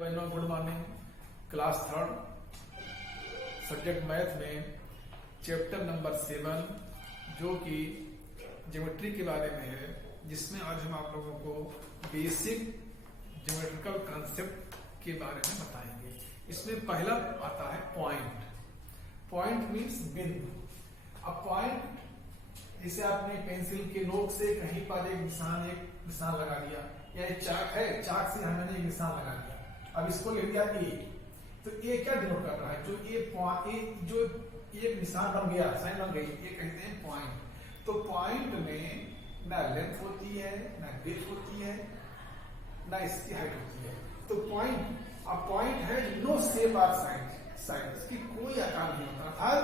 Good morning. Class third subject math में chapter number 7 जो कि ज्योमेट्री के बारे में है, जिसमें आज हम आप लोगों को बेसिक ज्योमेट्रिकल कॉन्सेप्ट के बारे में बताएंगे। इसमें पहला आता है पॉइंट। पॉइंट मीन्स बिंदु। अब पॉइंट जैसे आपने पेंसिल के नोक से कहीं पर एक निशान लगा दिया, या एक चाक है, चाक से हमने एक निशान लगा दिया। अब इसको ले लिया ए, तो ए क्या डिनोट कर रहा है? जो एक निशान बन गया, साइन बन गई, ये कहते हैं पॉइंट। तो पॉइंट में ना लेंथ होती है, ना ब्रेथ होती है, ना इसकी हाइट होती है। तो पॉइंट है नो शेप और साइड, इसकी कोई आकार नहीं होता। अर्थात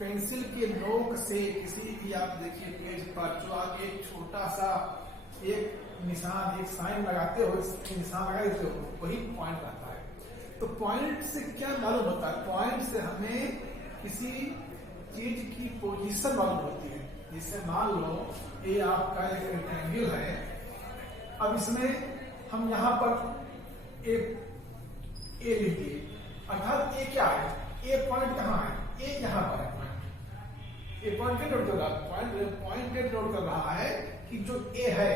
पेंसिल के नोक से किसी भी आप देखिए पेज पर जो आप एक छोटा सा एक निशान, एक साइन लगाते हो, निशान लगा देते हो, वही पॉइंट रहता है। तो पॉइंट से क्या मालूम होता है? पॉइंट से हमें किसी चीज की पोजीशन मालूम होती है। जैसे मान लो ये आपका एक रेक्टेंगल है, अब इसमें हम यहां पर ए लिख दिए, अर्थात ए क्या है? ए पॉइंट कहाँ है? ए यहां पर है। पॉइंट नोट कर रहा है, पॉइंट नोट कर रहा है कि जो ए है,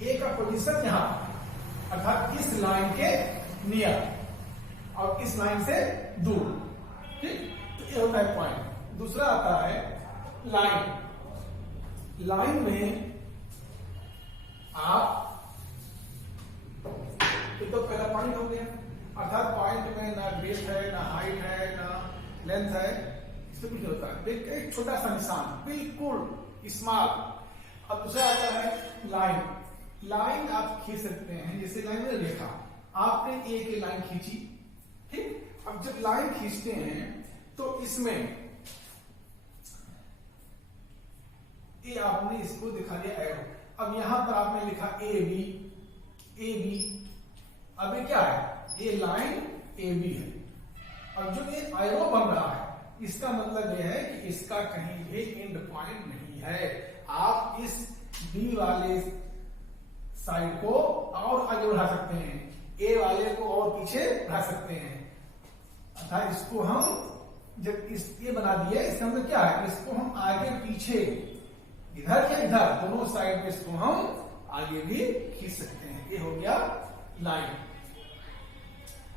ए का पोजीशन यहां, अर्थात इस लाइन के नियर और इस लाइन से दूर। ठीक, तो ये होता है पॉइंट। दूसरा आता है लाइन। लाइन में आप तो पहला पॉइंट हो गया, अर्थात पॉइंट में ना ब्रेथ है, ना हाइट है, ना लेंथ है, इसमें कुछ होता है। एक छोटा सा निशान, बिल्कुल स्मॉल। अब दूसरा आता है लाइन आप खींच सकते हैं। जैसे लाइन में रेखा, आपने ए की लाइन खींची, ठीक। अब जब लाइन खींचते हैं तो इसमें ये आपने इसको दिखा दिया एरो। अब यहां पर आपने लिखा ए बी। अब ये क्या है? ये लाइन ए बी है। अब जो ये एरो बन रहा है, इसका मतलब यह है कि इसका कहीं भी एंड पॉइंट नहीं है। आप इस बी वाले साइड को और आगे बढ़ा सकते हैं, ए वाले को और पीछे बढ़ा सकते हैं। अर्थात इसको हम जब ये बना दिया, इसका मतलब क्या है? इसको हम आगे पीछे, इधर या इधर, दोनों साइड में इसको हम आगे भी खींच सकते हैं। ये हो गया लाइन।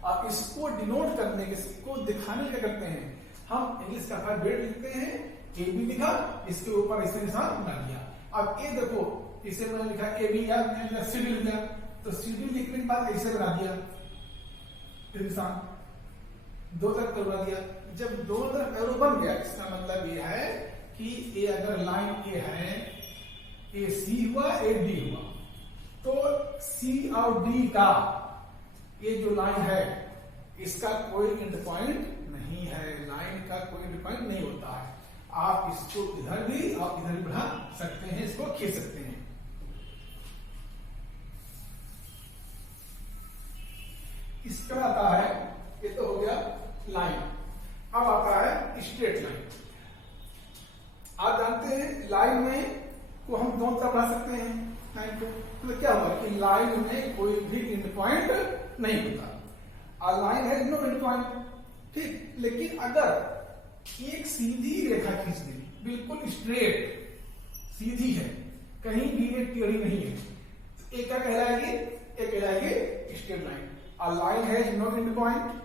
अब इसको डिनोट करने के, इसको दिखाने क्या करते हैं हम? इंग्लिश का अल्फाबेट लिखते हैं, ए बी लिखा, इसके ऊपर इसे निशान बना दिया। अब ए देखो, इसे मैंने लिखा ए बी, या मैंने सी बी लिख दिया, तो सी बी लिखने के बाद ऐसे बना दिया निशान, दो तरफ बना दिया। जब दो तरफ एरो बन गया, इसका मतलब ये है कि ये अगर लाइन ए है, ए सी हुआ, ए डी हुआ, तो सी और डी का ये जो लाइन है, इसका कोई एंड पॉइंट नहीं है। लाइन का कोई एंड पॉइंट नहीं होता है। आप इसको इधर भी और इधर भी बढ़ा सकते हैं, इसको खींच सकते हैं। इसका आता है, ये तो हो गया लाइन। अब आता है स्ट्रेट लाइन। आप जानते हैं लाइन में को हम दोनों तरफ बढ़ा सकते हैं लाइन को। तो क्या होगा कि लाइन में कोई भी एंड पॉइंट नहीं होता, और लाइन है नो एंड पॉइंट, ठीक। लेकिन अगर एक सीधी रेखा खींच दी, बिल्कुल स्ट्रेट सीधी है, कहीं भी एक टेढ़ी नहीं है, तो एक क्या कहलाएगी? एक कहलाएगी स्ट्रेट लाइन। और line has no end point,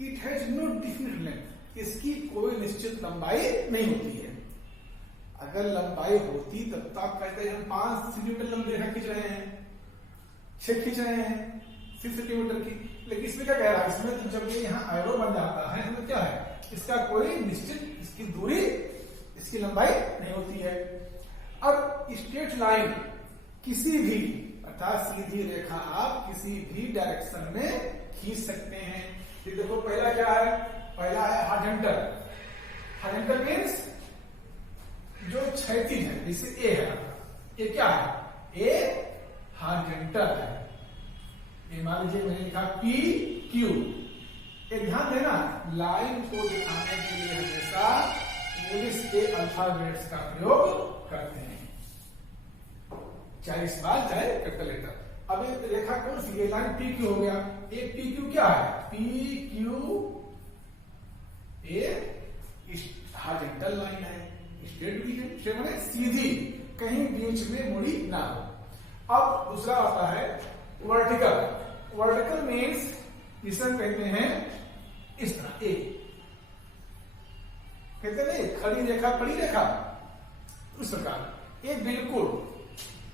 it has no definite length, इसकी कोई निश्चित लंबाई नहीं होती है। अगर लंबाई होती तब तो आप कहते हैं हम 5 सेंटीमीटर लंबी रेखा खींच रहे हैं, 6 खींच रहे हैं 6 सेंटीमीटर की। लेकिन इसमें क्या कह रहा है? इसमें तो जब ये यहाँ एरो बन जाता है तो क्या है? इसका कोई निश्चित, इसकी दूरी, इसकी लंबाई नहीं होती है। अब स्ट्रेट लाइन किसी भी, अर्थात सीधी रेखा आप किसी भी डायरेक्शन में खींच सकते हैं। ये देखो पहला क्या है? पहला है हॉरिजॉन्टल। हॉरिजॉन्टल मीन्स जो क्षैतिज है, जैसे ए है, ये क्या है? ए हॉरिजॉन्टल है। ये मान लीजिए मैंने लिखा पी क्यू। एक ध्यान देना, लाइन को दिखाने के लिए हमेशा इंग्लिश के अल्फाबेट्स का प्रयोग करते हैं, चाहे स्मॉल चाहे कैपिटल लेटर। अब ये रेखा कौन सी है? लाइन पी क्यू हो गया। एक पी क्यू क्या है? P Q A horizontal line है, स्ट्रेट भी है, स्ट्रेट माने सीधी, कहीं बीच में मुड़ी ना हो। अब दूसरा आता है वर्टिकल। वर्टिकल मीन्स जिसे कहते हैं इस तरह, ए कहते नहीं खड़ी रेखा खड़ी रेखा, उस प्रकार ये बिल्कुल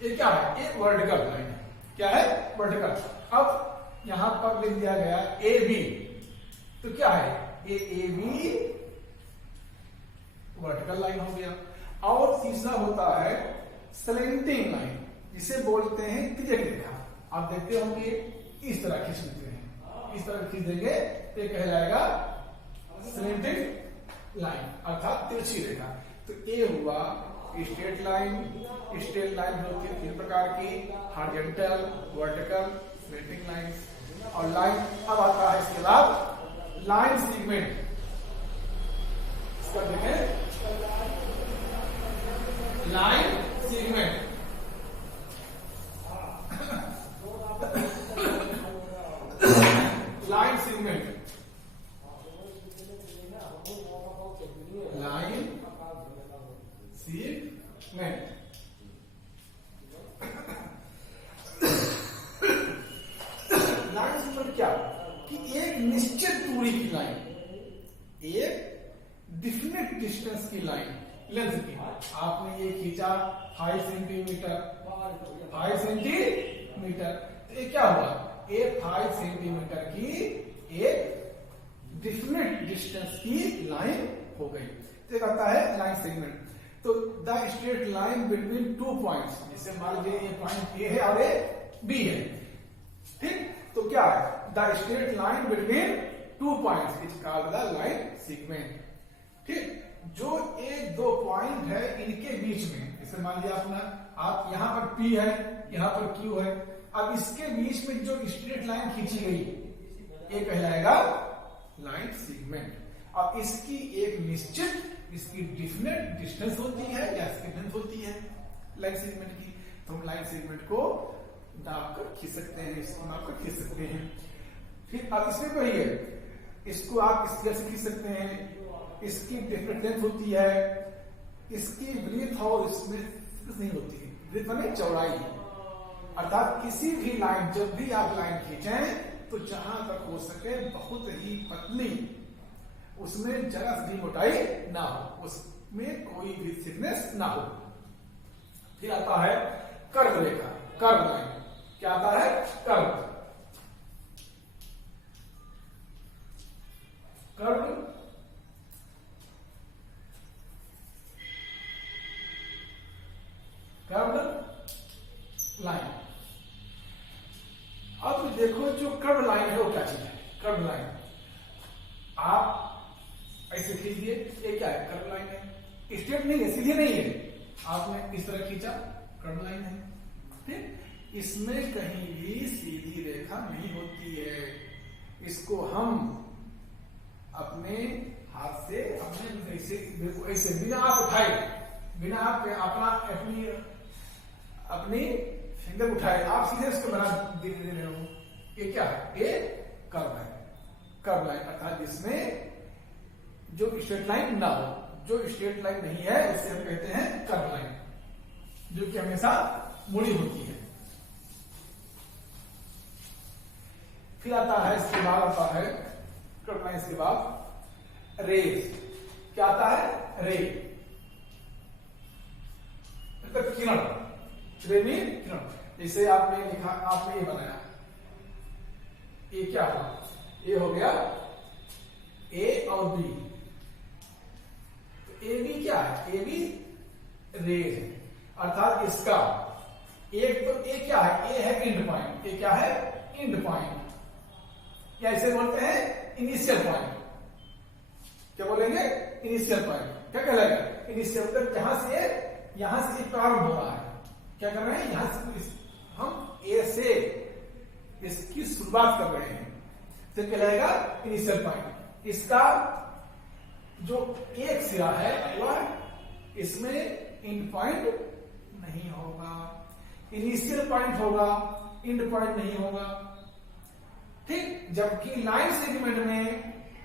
ये क्या है? एक वर्टिकल लाइन है। क्या है? वर्टिकल। अब यहां पर लिख दिया गया ए बी, तो क्या है? ए बी वर्टिकल लाइन हो गया। और तीसरा होता है स्लेंटिंग लाइन, जिसे बोलते हैं तिर्यक रेखा। आप देखते होंगे इस तरह खींच लेते हैं, इस तरह खींच देंगे तो कहलाएगा स्लेंटिंग लाइन अर्थात तिरछी रेखा। तो ये हुआ स्ट्रेट लाइन। स्ट्रेट लाइन होती है 3 प्रकार की, हॉरिजॉन्टल, वर्टिकल, स्लेंटिंग लाइन। और लाइन अब आता है इसके बाद लाइन सेगमेंट। इसका देखें line segment. Line segment, line segment. Line segment क्या? कि एक निश्चित दूरी की लाइन, एक डिफिनिट डिस्टेंस की लाइन, लेंथ की। आपने ये खींचा 5 सेंटीमीटर, 5 सेंटीमीटर, तो ये क्या हुआ? ये 5 सेंटीमीटर की एक डिफिनिट डिस्टेंस की लाइन हो गई। तो ये कहता है लाइन सेगमेंट। तो the straight line between 2 points, जैसे मान लीजिए ये पॉइंट ए है और ये बी है, ठीक? तो क्या है? The straight line between 2 points is called the line segment. ठीक? जो एक 2 पॉइंट है इनके बीच में, जैसे मान लिया अपना आप यहां पर P है, यहां पर Q है, अब इसके बीच में जो स्ट्रेट लाइन खींची गई ये कहलाएगा लाइन सेगमेंट। अब इसकी एक निश्चित, इसकी डिफिनिट डिस्टेंस होती है या इसकी लेंथ होती है लाइन सेगमेंट की। तो हम लाइन सेगमेंट को नाप कर खींच सकते हैं, इसको नाप कर खींच सकते हैं। फिर अब इसमें वही है, इसको आप इस तरह से खींच सकते हैं, इसकी डिफरेंट लेंथ होती है, इसकी ब्रीथ और इसमें नहीं होती है। ब्रीथ माने चौड़ाई, अर्थात किसी भी लाइन, जब भी आप लाइन खींचें तो जहां तक हो सके बहुत ही पतली, उसमें जरा सी मोटाई ना हो, उसमें कोई भी थिकनेस ना हो। फिर आता है कर्व रेखा, कर्व लाइन। क्या आता है? कर्व। Curve curve line. अब देखो जो कर्व लाइन है वो क्या चीज है? कर्व लाइन आप ऐसे खींचिए, ये क्या है? कर्व लाइन है, स्ट्रेट नहीं है, सीधी नहीं है। आपने इस तरह खींचा, कर्व लाइन है। ठीक? इसमें कहीं भी सीधी रेखा नहीं होती है। इसको हम अपने हाथ से अपने ऐसे बिना आप उठाए, बिना आप अपना अपनी फिंगर उठाए, आप सीधे इसको बना दे रहे हो। ये क्या है? ये कर्व है। कर्व लाइन अर्थात जिसमें जो स्ट्रेट लाइन ना हो, जो स्ट्रेट लाइन नहीं है उसे हम कहते हैं कर्व लाइन, जो कि हमेशा मुड़ी होती है। फिर आता है इसके बाद आता है कर्व लाइन, इसके बाद रेज। क्या आता है? रे, मतलब किरण, किरण। जैसे आपने लिखा, आपने ये बनाया, ये क्या हुआ? ये हो गया ए और बी। तो ए बी क्या है? ए बी रेज है, अर्थात इसका एक तो ए क्या है? ए है एंड पॉइंट। ए क्या है? एंड पॉइंट, या इसे बोलते हैं इनिशियल पॉइंट। क्या बोलेंगे? Initial point. क्या कहलाएगा? इनिशियल मतलब यहां से प्रारंभ हो रहा है। क्या कर रहे हैं? यहां से हम ए से इसकी शुरुआत कर रहे हैं, तो कहलाएगा इनिशियल पॉइंट। इसका जो एक सिरा है वह इसमें एंड पॉइंट नहीं होगा, इनिशियल पॉइंट होगा। एंड पॉइंट नहीं होगा, ठीक। जबकि लाइन सेगमेंट में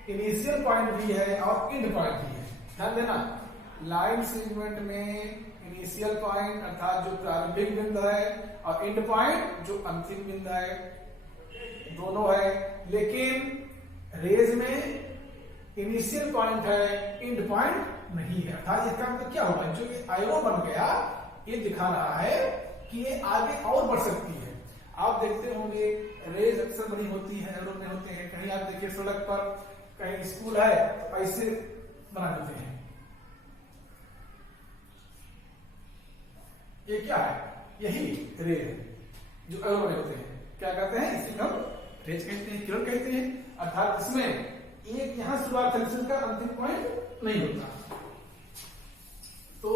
इनिशियल पॉइंट भी है और एंड पॉइंट भी है। ध्यान देना, लाइन सेगमेंट में इनिशियल पॉइंट अर्थात जो प्रारंभिक बिंदु है और एंड पॉइंट जो अंतिम बिंदु है, दोनों है। लेकिन रेज में इनिशियल पॉइंट है, एंड पॉइंट नहीं है। अर्थात इसका मतलब क्या होगा, जो ये आयरो बन गया ये दिखा रहा है कि ये आगे और बढ़ सकती है। आप देखते होंगे रेज अक्सर बनी होती है, एरो में होते हैं। कहीं आप देखिए सड़क पर, कहीं स्कूल है तो ऐसे बना देते हैं। ये क्या है, यही रेज है जो एरो बने होते हैं। क्या कहते हैं, इसी हम रेज कहते हैं, किरण कहते हैं। अर्थात इसमें एक यहां शुरुआत है, जिसका अंतिम पॉइंट नहीं होता। तो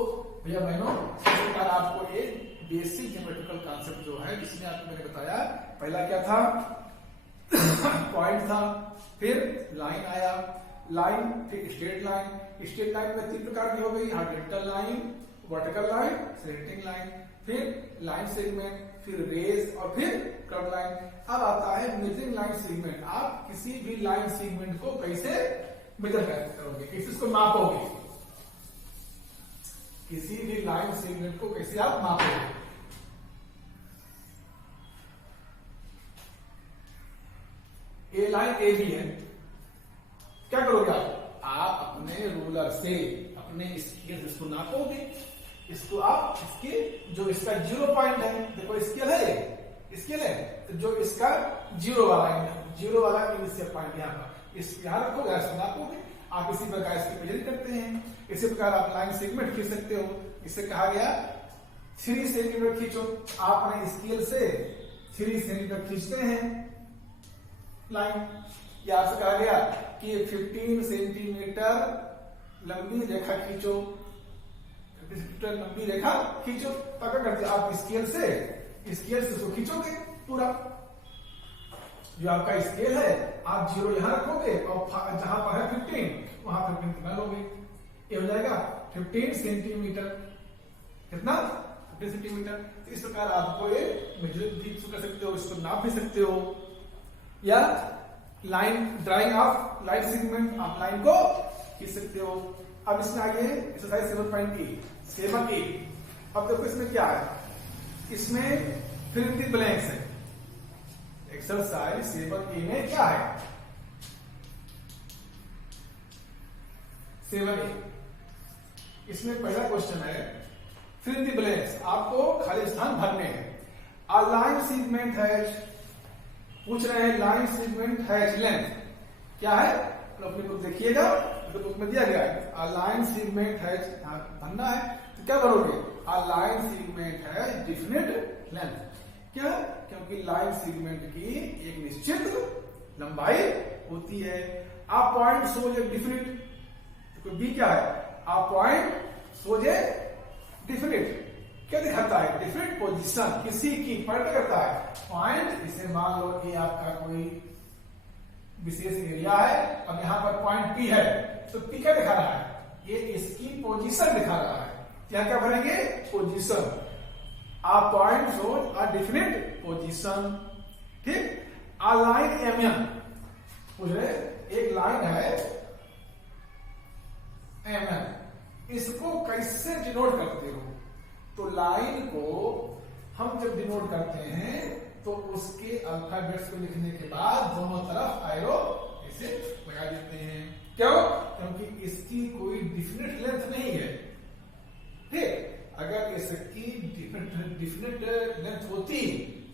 भैया बहनों, इस प्रकार आपको एक बेसिक ज्योमेट्रिकल कॉन्सेप्ट जो है, जिसमें आपको मैंने बताया, पहला क्या था, पॉइंट था, फिर लाइन आया, लाइन, फिर स्ट्रेट लाइन। स्ट्रेट लाइन में तीन प्रकार की हो गई, horizontal line, vertical line, centring line, फिर लाइन सेगमेंट, फिर रेज और फिर कर्व लाइन। अब आता है मेजरिंग लाइन सेगमेंट। आप किसी भी लाइन सेगमेंट को कैसे मेजर करोगे, कैसे इसको मापोगे, किसी भी लाइन सेगमेंट को कैसे आप मापोगे। ए लाइन ए बी है, क्या करोगे आप अपने रूलर से, अपने स्केल इसको नापोगे। इसको आप इसके जो इसका 0 पॉइंट है, देखो स्केल है, स्केल है, तो जो इसका 0 वाला है, 0 वाला इनिशियल पॉइंट यहाँ पर, इस यहाँ रखोगे, इसको नापोगे। आप इसी प्रकार इसकी मेजरिंग करते हैं। इसी प्रकार आप लाइन सेगमेंट खींच सकते हो। इसे कहा गया 3 सेंटीमीटर खींचो। आप अपने स्केल से 3 सेंटीमीटर खींचते हैं लाइन। या आपसे कहा गया कि 15 सेंटीमीटर लंबी रेखा खींचो, 15 सेंटीमीटर लंबी रेखा खींचो। तो क्या करते, आप स्केल से उसको खींचोगे पूरा। जो आपका स्केल है, आप 0 यहां रखोगे और जहां पर है 15 वहां 15 कितना लोगे, ये हो जाएगा 15 सेंटीमीटर। कितना, 15 सेंटीमीटर। तो इस प्रकार आपको ये मेजरिंग भी कर सकते हो, इसको नाप भी सकते हो। या line drying of line segment, आप लाइन को खींच सकते हो। अब इसमें आगे एक्सरसाइज 7.7a। अब देखो इसमें क्या है, इसमें फिल इन द ब्लैंक्स है। एक्सरसाइज 7a में क्या है, 7a, इसमें पहला क्वेश्चन है फिल इन द ब्लैंक्स। आपको खाली स्थान भरने हैं। अ लाइन सेगमेंट हैज, पूछ रहे हैं लाइन सेगमेंट हैज लेंथ क्या है, तो अपने बुक देखिएगा, तो बुक में दिया गया है अ लाइन सेगमेंट हैज, भरना है तो क्या करोगे, a line segment has definite length. क्या, क्योंकि लाइन सेगमेंट की एक निश्चित लंबाई होती है। आ पॉइंट सोज ए डिफिनिट, तो बी क्या है, आ पॉइंट सोज ए डिफिनिट, क्या दिखाता है, डिफरेंट पोजीशन, किसी की पॉइंट करता है पॉइंट। इसे मान लो ये आपका कोई विशेष एरिया है, अब यहाँ पर पॉइंट पी है, तो पी क्या दिखा रहा है, ये इसकी पोजीशन दिखा रहा है। क्या क्या भरेंगे, position. A point shows a definite position, ठीक। आ लाइन एम, पूछ रहे एक लाइन है एम, इसको कैसे डिनोट करते हो, तो लाइन को हम जब डिनोट करते हैं तो उसके अल्फाबेट्स को लिखने के बाद दोनों तरफ एरो इसे लगा देते हैं। क्यों, क्योंकि इसकी कोई डिफिनिट लेंथ नहीं है, ठीक। अगर इसकी डिफिनिट लेंथ होती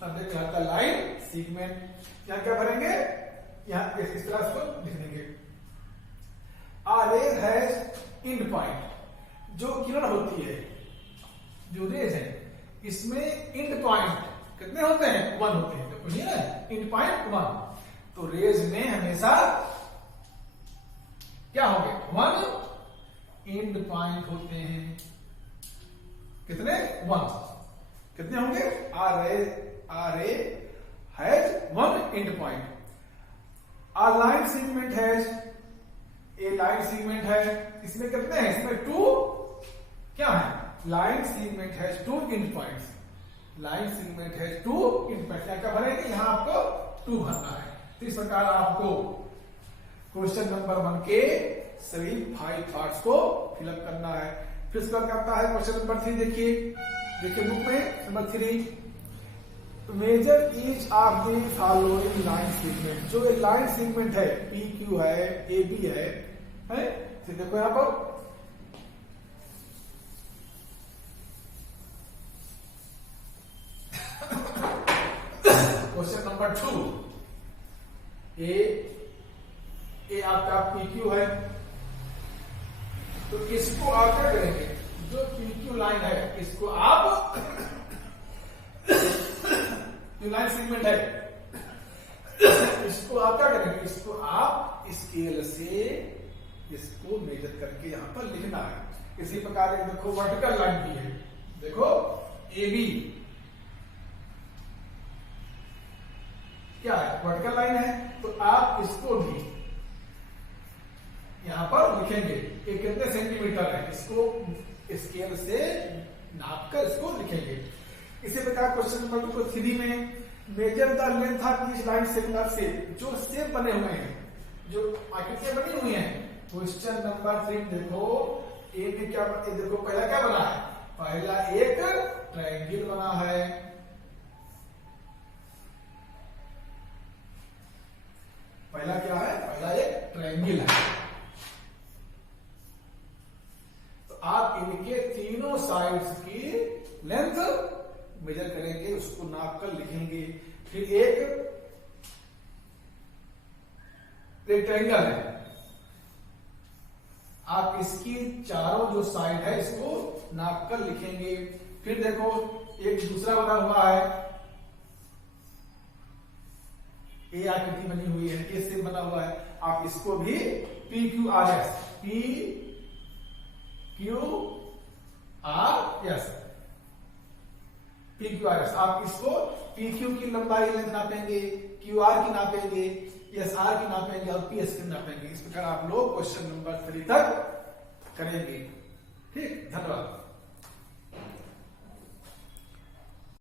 तब कहता लाइन सेगमेंट। यहां क्या भरेंगे, यहां इस तरह को लिख देंगे। आ रेज हैज एंड पॉइंट, जो किरण होती है, जो रेज है, इसमें एंड पॉइंट कितने होते हैं, 1 होते हैं, तो ये एंड पॉइंट 1। तो रेज में हमेशा क्या होंगे, 1 एंड पॉइंट होते हैं। कितने, 1, कितने होंगे, ray has 1 end point. A line segment has, a line segment है, इसमें कितने हैं, इसमें 2 क्या है, line segment has 2 end points, line segment है 2 इनपेक्ट, क्या भरेंगे, यहाँ आपको 2 भरना है। तो इस प्रकार आपको क्वेश्चन नंबर 1 के सभी 5 पार्ट्स को फिलअप करना है। फिर उसके बाद आता है क्वेश्चन नंबर 3। देखिए बुक में number 3, measure each of the following line segment. जो लाइन सेगमेंट है पी क्यू है, ए बी है, तो देखो यहां पर क्वेश्चन नंबर 2, ए आपका पी क्यू है, तो इसको आप क्या करेंगे, जो पी क्यू लाइन है इसको आप जो लाइन सेगमेंट है इसको आप क्या करेंगे, इसको आप स्केल से इसको मेजर करके यहां पर लिखना है। इसी प्रकार देखो वर्टिकल लाइन भी है, देखो ए बी क्या है, वर्टिकल लाइन है, तो आप इसको भी यहां पर लिखेंगे कि कितने सेंटीमीटर है, इसको स्केल से नापकर इसको लिखेंगे। इसी प्रकार क्वेश्चन नंबर 3 में measure the length of each line segment से, जो शेप बने हुए हैं, जो आकृतियां बनी हुई हैं। क्वेश्चन नंबर 3 देखो ए में क्या, देखो पहला क्या बना है, पहला एक ट्रायंगल बना है, पहला क्या है, पहला एक ट्रायंगल है। तो आप इनके तीनों साइड्स की लेंथ मेजर करेंगे, उसको नाप कर लिखेंगे। फिर एक रेक्टेंगल है, आप इसकी चारों जो साइड है इसको नाप कर लिखेंगे। फिर देखो एक दूसरा बना हुआ है, ए आकृति बनी हुई है, ए से बना हुआ है, आप इसको भी P Q R S, P Q R S, P Q R S, आप इसको पी क्यू की लंबाई लेंथ नापेंगे, क्यू आर की नापेंगे, एस आर की नापेंगे और पी एस की नापेंगे। इस प्रकार आप लोग क्वेश्चन नंबर 3 तक करेंगे। ठीक, धन्यवाद।